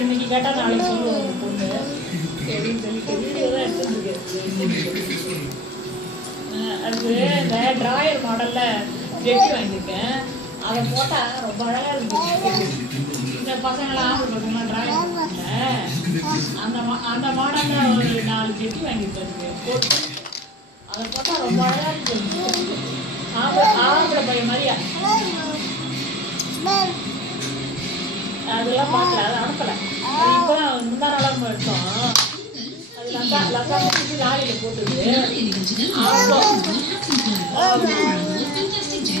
இன்னைக்கு கேட்டா நாளைக்கு சொல்லுவோம் பொண்ணு சரின்னு சொல்லிட்டு வீடியோ தான் எடுத்துருக்கேன். அது இந்த டிராயர் மாடல்ல ஜெட்டி வாங்கியிருக்கேன். அதை போட்டா ரொம்ப அழகா இருக்கு. இந்த பசங்களாம் ஆசை பசங்களா டிராயர் அந்த மாடல்ல ஒரு 4 ஜெட்டி வாங்கியிருக்கேன் போட்டு அதை போட்டா ரொம்ப அழகா இருக்கு. ஆம்பளை பையன் மாதிரியா அதெல்லாம் பார்க்கல, அதை அனுப்பலை. அது இப்போ முந்தா நாளாக எடுத்தோம். அது லக்கா முடிச்சு லாரியில் போட்டுது.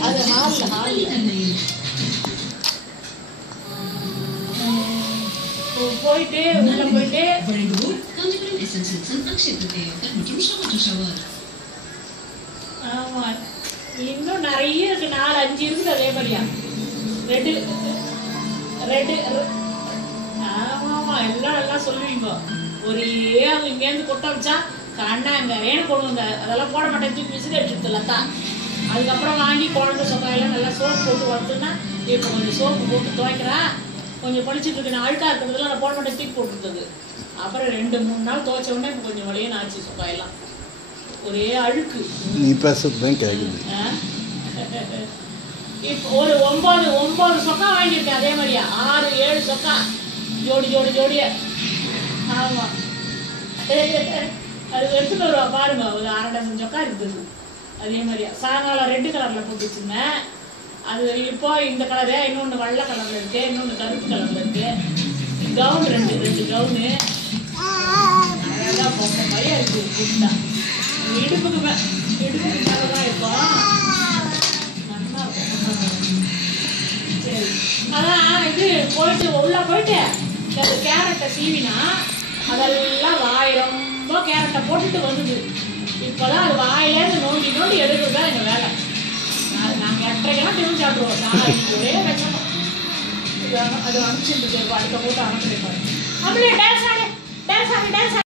அது ஹாலில் போயிட்டு உள்ள போயிட்டு ஆமா இன்னும் நிறைய இருக்கு. 4-5 இருக்குது அதே மாதிரியா. ரெட்டு ஆமாமா எல்லாம் சொல்லுவீங்க. ஒரே அவங்க இங்கேருந்து கொட்ட வச்சா கண்ணாங்க ஏன்னு கொள்ளுங்க. அதெல்லாம் போட மாட்டேன், தூக்கி விசில் எடுத்துருக்குல்ல தான். அதுக்கப்புறம் வாங்கி குழந்தை சொக்காயெல்லாம் நல்லா சோப்பு போட்டு வளர்த்துனா இப்போ கொஞ்சம் சோப்பு போட்டு துவைக்கிறா கொஞ்சம் பழிச்சிட்டு இருக்கு. நான் அழுக்கா இருக்கிறதுலாம் நான் போட மாட்டேன், தூக்கி போட்டுருக்குது. அப்புறம் 2-3 நாள் துவைச்ச உடனே இப்போ கொஞ்சம் வழியே ஆச்சு. சொக்காயெல்லாம் ஒரே அழுக்கு. நீ பேசுறதுதான் கேட்குது. இப்போ ஒரு 9 சொக்கா வாங்கியிருக்கேன். அதே மாதிரியா 6-7 சொக்கா ஜோடிய. ஆமா அது எடுத்துட்டு வருவா பாருங்க. ஒரு 1/2 டசன் சொக்கா இருக்குது. அதே மாதிரியா சாயங்காலம் ரெட்டு கலர்ல போட்டு வச்சுருந்தேன். அது இப்போ இந்த கலரு, இன்னொன்று வெள்ளை கலர்ல இருக்கு, இன்னொன்று கருப்பு கலர்ல இருக்கு. கவுன் 2 கவுனு அழகா பொம்மை மாதிரியா இருக்கு. கூட்டா இடுப்புக்கு மேலதான் இருக்கும். அதான் இது போயிட்டு உள்ள போயிட்டு கேரட்டை சீவினா அதெல்லாம் வாய் ரொம்ப கேரட்டை போட்டுட்டு வந்தது. இப்போதான் அது வாயிலேருந்து நோண்டி எடுக்கிறது தான் எங்கள் வேலை. நாங்கள் 8:30 டிஃபன் சாப்பிடுவோம். ஒரே கஷ்டம். அது அனுப்பிச்சுட்டு அடுத்த போட்டு அனுப்பிட்டு அப்படியே டான்ஸ் ஆடு